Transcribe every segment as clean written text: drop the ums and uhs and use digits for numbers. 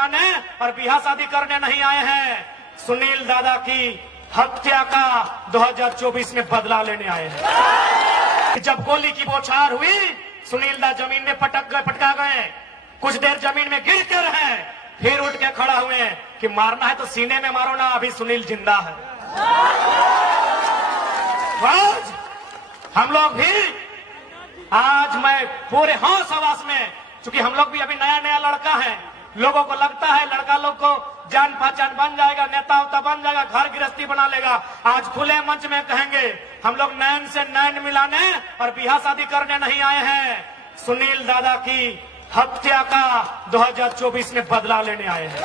लाने और ब्याह शादी करने नहीं आए हैं। सुनील दादा की हत्या का 2024 में बदला लेने आए हैं। जब गोली की बौछार हुई, सुनील दा जमीन में पटका गए, कुछ देर जमीन में गिर के रहे, फिर उठ के खड़ा हुए कि मारना है तो सीने में मारो ना, अभी सुनील जिंदा है। आज हम लोग भी, आज मैं पूरे होश हवास में, चूंकि हम लोग भी अभी नया नया लड़का है, लोगों को लगता है लड़का लोग को जान पहचान बन जाएगा, नेता उता बन जाएगा, घर गृहस्थी बना लेगा। आज खुले मंच में कहेंगे हम लोग नैन से नैन मिलाने और ब्याह शादी करने नहीं आए हैं। सुनील दादा की हत्या का 2024 में बदला लेने आए हैं।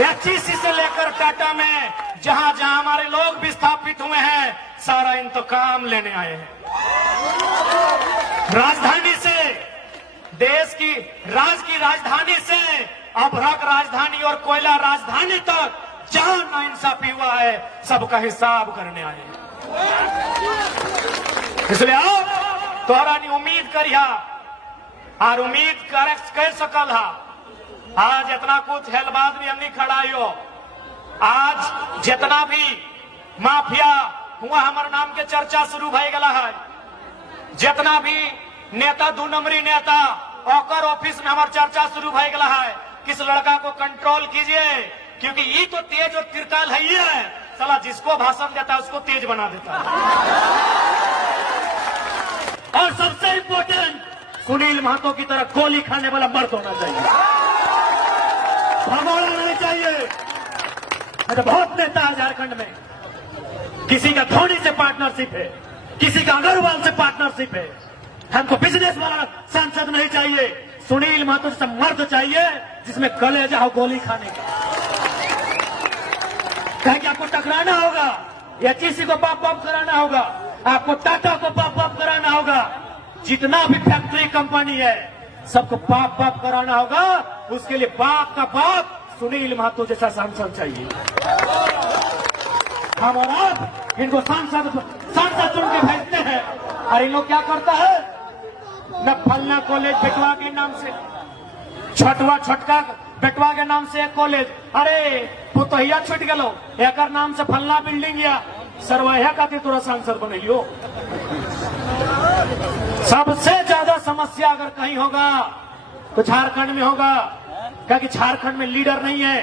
एचईसी से लेकर टाटा में जहां जहां हमारे लोग विस्थापित हुए हैं, सारा इंतकाम लेने आए हैं। राजधानी से, देश की राजधानी से अभ्रक राजधानी और कोयला राजधानी तक जहां नाइंसाफी हुआ है, सबका हिसाब करने आए हैं। इसलिए आप तोहरा नहीं उम्मीद करिया और उम्मीद कर सकल हा। आज इतना कुछ हेलबाद भी हमने खड़ाइयो, आज जितना भी माफिया हुआ हमारे नाम के चर्चा शुरू भय गला है, जितना भी नेता 2 नंबरी नेता ओकर ऑफिस में हमारे चर्चा शुरू भय गला है, किस लड़का को कंट्रोल कीजिए, क्योंकि ये तो तेज और तिरकाल है, ये है साला जिसको भाषण देता है उसको तेज बना देता है। और सबसे इंपॉर्टेंट, सुनील महतो की तरह गोली खाने वाला मर्द होना चाहिए, भगोड़ा नहीं चाहिए। तो बहुत नेता है झारखंड में, किसी का धोनी से पार्टनरशिप है, किसी का अग्रवाल से पार्टनरशिप है। हमको बिजनेस वाला सांसद नहीं चाहिए, सुनील महतो से मर्द चाहिए जिसमें कलेजा हो गोली खाने का। कहे कि आपको टकराना होगा, एचईसी को बाप बाप कराना होगा, आपको टाटा को बाप बाप कराना होगा, जितना भी फैक्ट्री कंपनी है सबको बाप बाप कराना होगा। उसके लिए बाप का बाप सुनील महतो जैसा सांसद चाहिए। हम और आप इनको सांसद चुन के भेजते हैं, और इन लोग क्या करता है, न फलना कॉलेज बेटवा के नाम से, छोटका बेटवा के नाम से एक कॉलेज, अरे पुतहिया छूट गलो, एक नाम से फलना बिल्डिंग या सरवाया खातिर तोरा सांसद बनेलियो। सबसे ज्यादा समस्या अगर कहीं होगा तो झारखंड में होगा, क्योंकि झारखंड में लीडर नहीं है।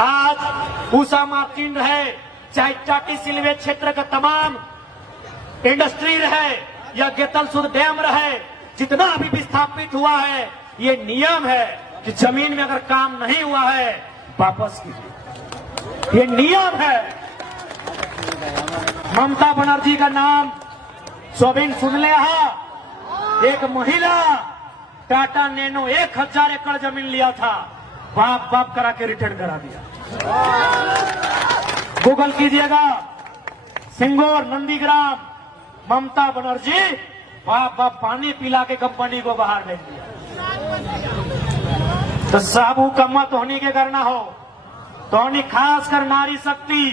आज उषा मार्टिन रहे, चाहे टाटी सिलवे क्षेत्र का तमाम इंडस्ट्री रहे या गेतलसूद डैम रहे, जितना भी विस्थापित हुआ है, ये नियम है कि जमीन में अगर काम नहीं हुआ है वापस कीजिए, ये नियम है। ममता बनर्जी का नाम सोबिन सुन ले, एक महिला टाटा नैनो 1000 एकड़ जमीन लिया था, बाप बाप करा के रिटर्न करा दिया। गूगल कीजिएगा, सिंगोर नंदीग्राम, ममता बनर्जी बाप बाप पानी पिला के कंपनी को बाहर भेज दिया। तो साबू कम्मा तोहनी के करना हो, तोहनी खास कर नारी शक्ति,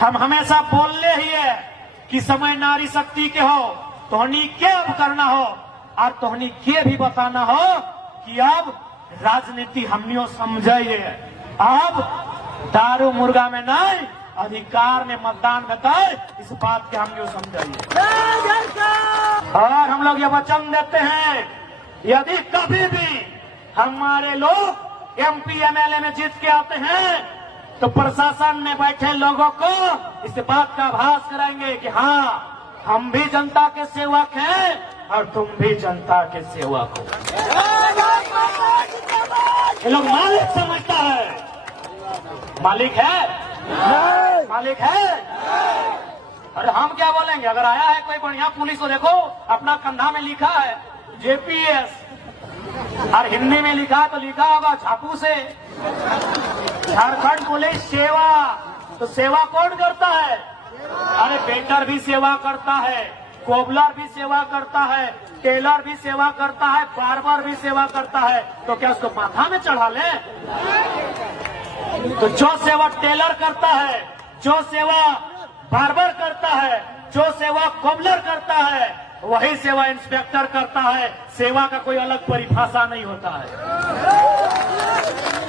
हम हमेशा बोलने ही है कि समय नारी शक्ति के हो, तोहनी के अब करना हो, और तोहनी के भी बताना हो कि अब राजनीति हमनियों समझिए, अब दारू मुर्गा में नहीं, अधिकार में मतदान कर, इस बात के हम जो समझाइए। और हम लोग ये वचन देते हैं, यदि कभी भी हमारे लोग एमपी एमएलए में जीत के आते हैं तो प्रशासन में बैठे लोगों को इस बात का आभास कराएंगे कि हाँ, हम भी जनता के सेवक हैं और तुम भी जनता के सेवक हो। ये लोग मालिक समझता है, मालिक है, मालिक है। अरे हम क्या बोलेंगे, अगर आया है कोई बढ़िया पुलिस को देखो, अपना कंधा में लिखा है जेपीएस, और हिंदी में लिखा तो लिखा होगा झापू से झारखंड पुलिस सेवा। तो सेवा कौन करता है? अरे वेटर भी सेवा करता है, कोबलर भी सेवा करता है, टेलर भी सेवा करता है, बार्बर भी सेवा करता है। तो क्या उसको माथा में चढ़ा ले? तो जो सेवा टेलर करता है, जो सेवा बार्बर करता है, जो सेवा कोबलर करता है, वही सेवा इंस्पेक्टर करता है। सेवा का कोई अलग परिभाषा नहीं होता है।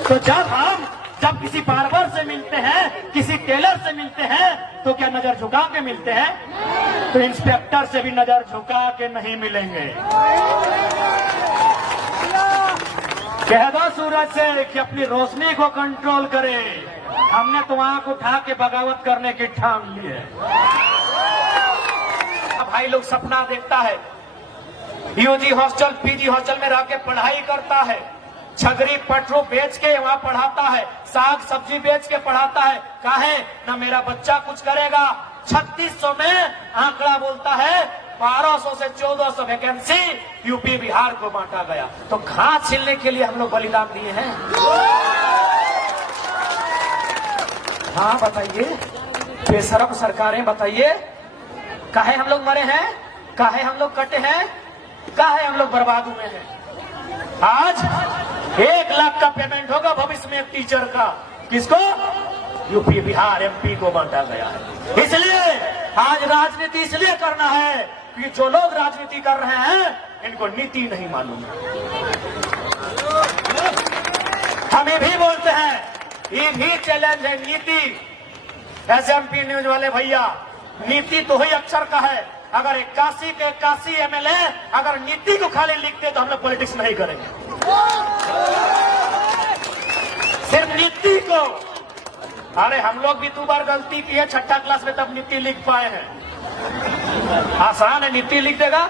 तो जब किसी बार्बर से मिलते हैं, किसी टेलर से मिलते हैं, तो क्या नजर झुका के मिलते हैं? तो इंस्पेक्टर से भी नजर झुका के नहीं मिलेंगे। कह दो सूरज से कि अपनी रोशनी को कंट्रोल करे। हमने तो आंख उठा के बगावत करने की ठान ली है। भाई लोग सपना देखता है, यूजी हॉस्टल पीजी हॉस्टल में रह के पढ़ाई करता है, छगरी पटरू बेच के वहां पढ़ाता है, साग सब्जी बेच के पढ़ाता है। काहे ना मेरा बच्चा कुछ करेगा। 3600 में आंकड़ा बोलता है 1200 से 1400 वैकेंसी यूपी बिहार को बांटा गया। तो घास छीलने के लिए हम लोग बलिदान दिए हैं। हाँ बताइए, बेशरम सरकारें बताइए, काहे हम लोग मरे हैं, काहे हम लोग कटे हैं, काहे हम लोग बर्बाद हुए हैं। आज 1 लाख का पेमेंट होगा भविष्य में टीचर का। किसको? यूपी बिहार एमपी को बांटा गया है। इसलिए आज राजनीति इसलिए करना है कि जो लोग राजनीति कर रहे हैं इनको नीति नहीं मालूम है। हम ये भी बोलते हैं, ये भी चैलेंज है नीति। एसएमपी न्यूज वाले भैया, नीति तो ही अक्षर का है। अगर 81 के 81 एमएलए अगर नीति को खाली लिखते तो हम लोग पॉलिटिक्स नहीं करेंगे। सिर्फ नीति को। अरे हम लोग भी 2 बार गलती की है, 6ठा क्लास में तब नीति लिख पाए हैं। आसान है नीति लिख देगा,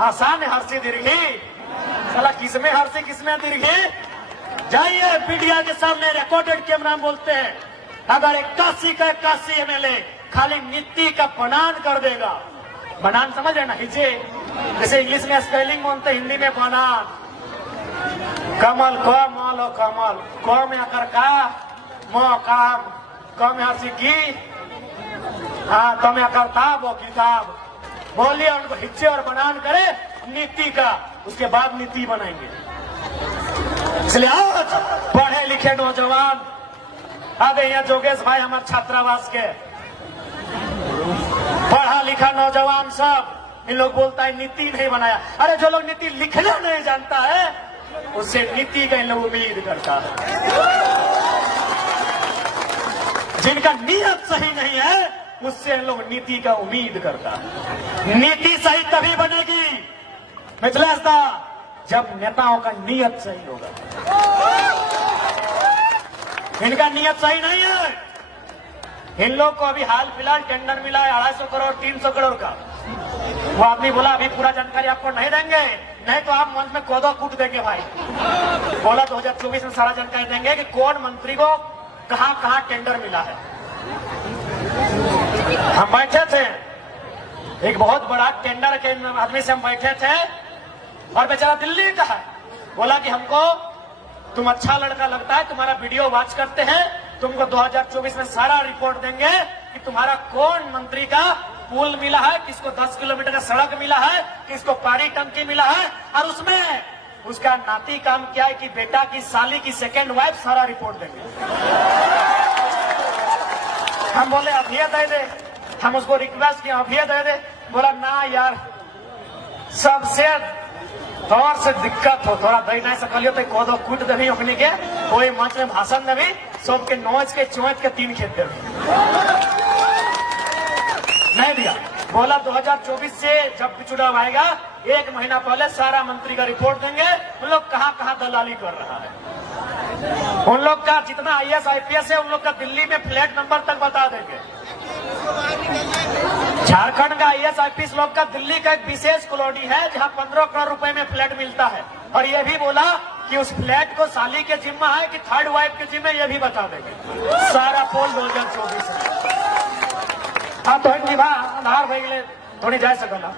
आसान है हर्षी दीर्घी। साला किसमें हर्षी किसमें दीर्घी? जाइए मीडिया के सामने रिकॉर्डेड कैमरा में बोलते हैं, अगर 81 का 81 एमएलए खाली नीति का बनान कर देगा। बनान समझ रहे ना, हिजे जैसे इंग्लिश में स्पेलिंग बोलते, हिंदी में बनान। कमल क मालो कमल, क में आकर का, म काम, क में हर्षी की, हाँ तो में आकर ताब वो किताब। बोलिए उनको हिज्जे और बनान करे नीति का, उसके बाद नीति बनाएंगे। इसलिए आज पढ़े लिखे नौजवान आ गए हैं। जोगेश भाई हमारे छात्रावास के पढ़ा लिखा नौजवान सब, इन लोग बोलता है नीति नहीं बनाया। अरे जो लोग नीति लिखना नहीं जानता है उससे नीति का इन लोग उम्मीद करता है। जिनका नियत सही नहीं है उससे इन लोग नीति का उम्मीद करता है। नीति सही तभी बनेगी मिथिलेश, जब नेताओं का नियत सही होगा। इनका नियत सही नहीं है। इन लोग को अभी हाल फिलहाल टेंडर मिला है 250 करोड़ 300 करोड़ का। वो आदमी बोला अभी पूरा जानकारी आपको नहीं देंगे, नहीं तो आप मंच में कोदो कूट देंगे भाई। बोला 2024 में सारा जानकारी देंगे कि कौन मंत्री को कहां कहां टेंडर मिला है। हम बैठे थे, एक बहुत बड़ा टेंडर के आदमी से हम बैठे थे और बेचारा दिल्ली का है। बोला कि हमको तुम अच्छा लड़का लगता है, तुम्हारा वीडियो वॉच करते हैं, तुमको 2024 में सारा रिपोर्ट देंगे कि तुम्हारा कौन मंत्री का पुल मिला है, किसको 10 किलोमीटर का सड़क मिला है, किसको पानी टंकी मिला है, और उसमें उसका नाती काम क्या है कि बेटा की साली की सेकेंड वाइफ, सारा रिपोर्ट देंगे। हम बोले अभी दे दे, हम उसको रिक्वेस्ट किया अभी दे दे। बोला ना यार, सबसे तौर से दिक्कत हो, थोड़ा दही नहीं सकलियो तो कोदो कूट देवी ओखनी के, कोई मंच में भाषण देवी, सबके नोच के चोच के 3 खेत देवी। नहीं दिया। बोला 2024 से जब भी चुनाव आएगा 1 महीना पहले सारा मंत्री का रिपोर्ट देंगे, उन लोग कहां कहां दलाली कर रहा है, उन लोग का जितना आईएएस आईपीएस है उन लोग का दिल्ली में फ्लैट नंबर तक बता देंगे। झारखंड का आईएएस आईपीएस लोग का दिल्ली का एक विशेष कॉलोनी है जहां 15 करोड़ रुपए में फ्लैट मिलता है, और ये भी बोला कि उस फ्लैट को साली के जिम्मा है कि थर्ड वाइफ के जिम्मे, ये भी बता देंगे। सारा पोल 2024 में। हाँ तो आधार भाई थोड़ी जा सकला।